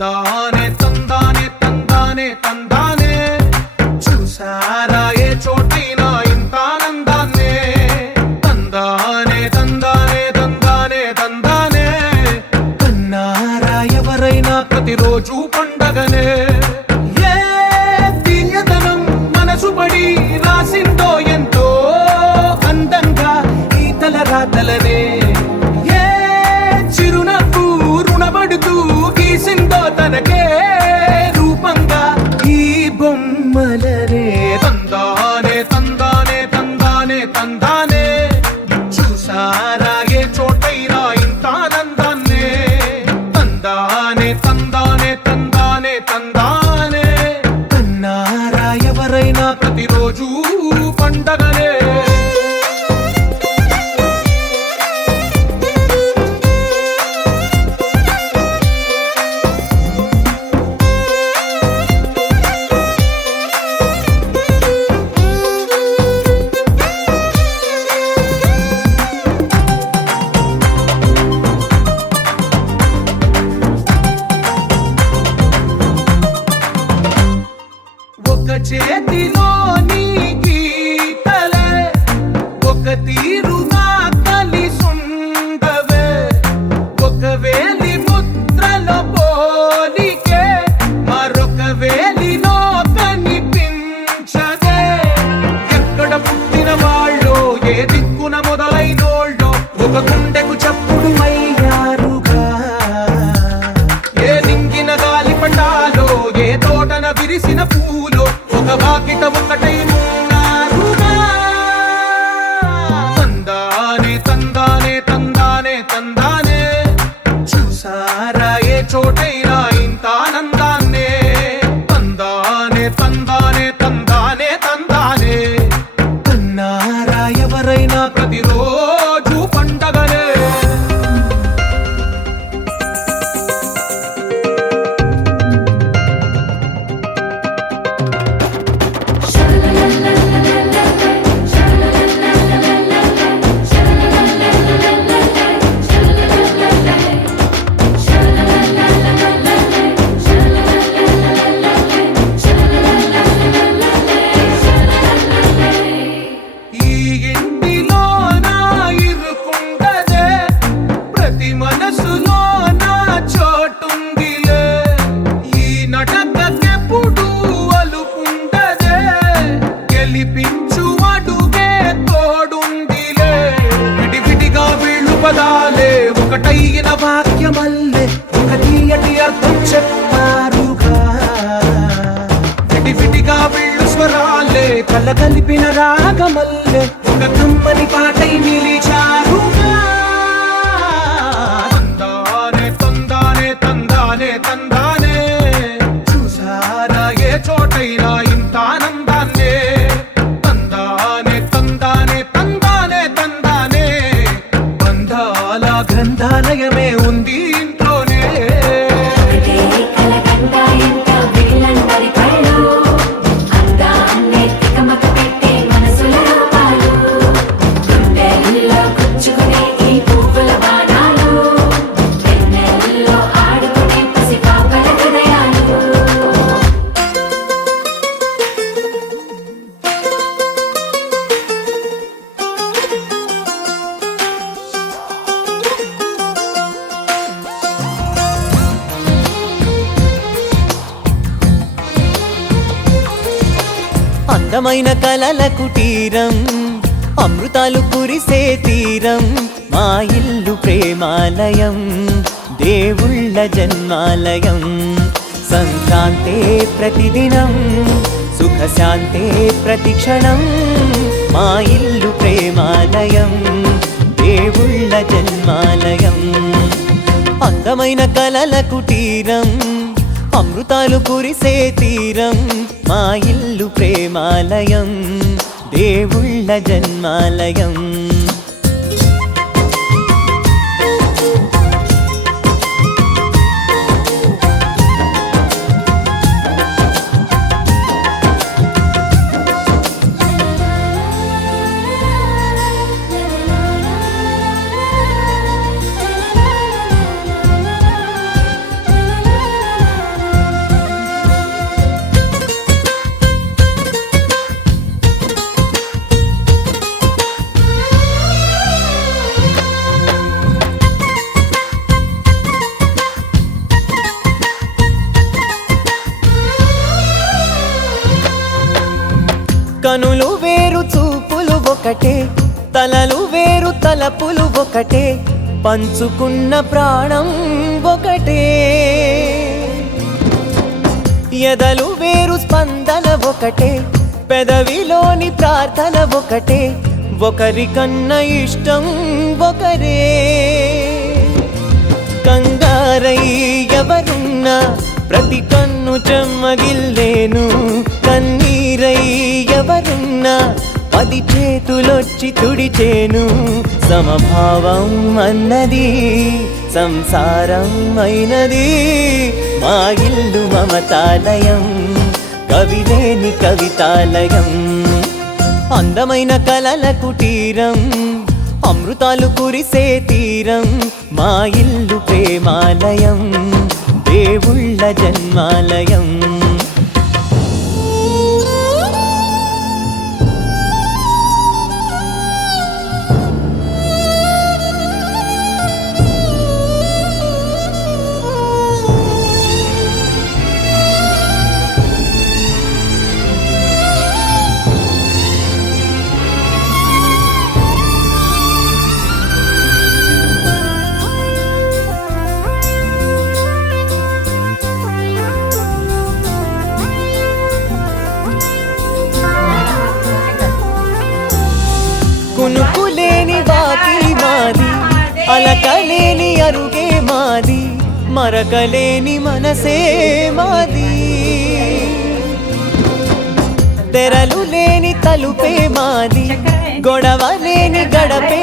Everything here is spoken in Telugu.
తందానే తందానే తందానే తందానే చూసారా ఏ చోటైనా ఇంత ఆనందాన్నే తందానే తందానే తందానే తందానే కన్నారా ఎవరైనా ప్రతిరోజు పండగనే ఏ తీయదనం మనసు పడి రాసిందో ఎంతో అందంగా ఈ తలరాతలనే ఏ చిరునవ్వు రుణపడుతూ గీసిందో తనకే రూపంగా ఈ బొమ్మలనే తందానే తందానే తందానే తందానే చూసారా ఏ చోటైనా ఇంత ఆనందాన్నే తందానే తందానే తందానే తందానే కన్నారా ఎవరైనా ప్రతిరోజు పండగనే ఒక చేతిలో నీ గీతలే ఒక తీరుగా కలిసుండవే ఒక వేలి ముద్రలో పోలికే మరొక వేలిలో కనిపించదే ఎక్కడ పుట్టిన వాళ్ళో ఏ దిక్కున మొదలైనోళ్ళో ఒక గుండెకు చప్పుడు అయ్యారుగా ఏ నింగిన గాలి పటాలో ఏ తోటన విరిసిన పూలో ఒక వాకిట ఒకటై ఉన్నారుగా తందానే తందానే తందానే తందానే చూసారా ఏ చోటైనా ఇంత ఆనందాన్నే తందానే తందానే తందానే తందానే కన్నారా ఎవరైనా ప్రతిరోజు పండగనే ఈ ఇంటిలో నా ఇరుకుండదే ప్రతి మనసులో నా చోటుందిలే ఈ నటకెప్పుడు అలుకుండదే గెలిపించు అడుగే తోడుందిలే విడివిడిగా వీళ్ళు పదాలే ఒకటైన వాక్యమల్లే ఒక తీయటి అర్థం చెప్పారుగా విడివిడిగా వీళ్ళు స్వరాలే కలగలిపిన రాగమల్లే ఒక కమ్మని పాటై నిలిచారుగా తందానే తందానే తందానే తందానే చూసారా ఏ చోటైనా ఇంత ఆనందాన్నే తందానే తందానే తందానే తందానే బంధాల గ్రంథాలయమే ఉంది ఇంట్లోనే అందమైన కలల కుటీరం అమృతాలు కురిసే తీరం మా ఇల్లు ప్రేమాలయం దేవుళ్ళ జన్మాలయం సంక్రాంతే ప్రతిదినం సుఖశాంతే ప్రతిక్షణం మా ఇల్లు ప్రేమాలయం దేవుళ్ళ జన్మాలయం అందమైన కలల కుటీరం అమృతాలు కురిసే తీరం మా ఇల్లు ప్రేమాలయం దేవుళ్ళ జన్మాలయం కనులు వేరు చూపులు ఒకటే, తలలు వేరు తలపులు ఒకటే, పంచుకున్న ప్రాణం ఒకటే. ఎదలు వేరు స్పందన ఒకటే, పెదవిలోని ప్రార్థన ఒకటే, ఒకరికన్నా ఇష్టం ఒకరే. కంగారై ఎవరున్నా ప్రతి కన్ను చెమ్మగిల్లేను, కన్నీరై ఎవరున్నా 10 చేతులొచ్చి తుడిచేను. సమభావం అన్నది సంసారం అయినది, మా ఇల్లు మమతాలయం, కవిలేని కవితాలయం. అందమైన కలల కుటీరం, అమృతాలు కురిసే తీరం, మా ఇల్లు ప్రేమాలయం, దేవుళ్ళ జన్మాలయం. కునుకులేని వాకిలి మాది, అలకలేని అరుగే మాది, మరకలేని మనసే మాది. తెరలు లేని తలుపే మాది, గొడవ లేని గడపే